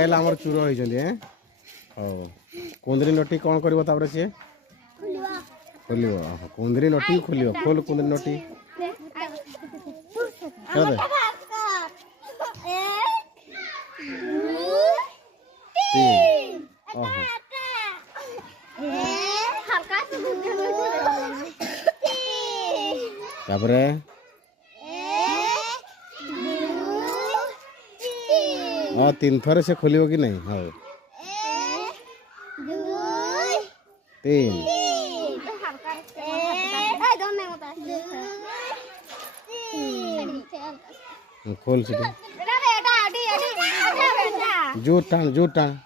पायल आमर चूर होइछन्ती हैं हो कुंदरी नटी कौन करबो तापर से खोलियो कुंदरी नटी खोलियो खोल कुंदरी नटी क्या दे तीन ओहो तापरे तीन थर से खोलियो कि नहीं हो तीन खोल से जूट टान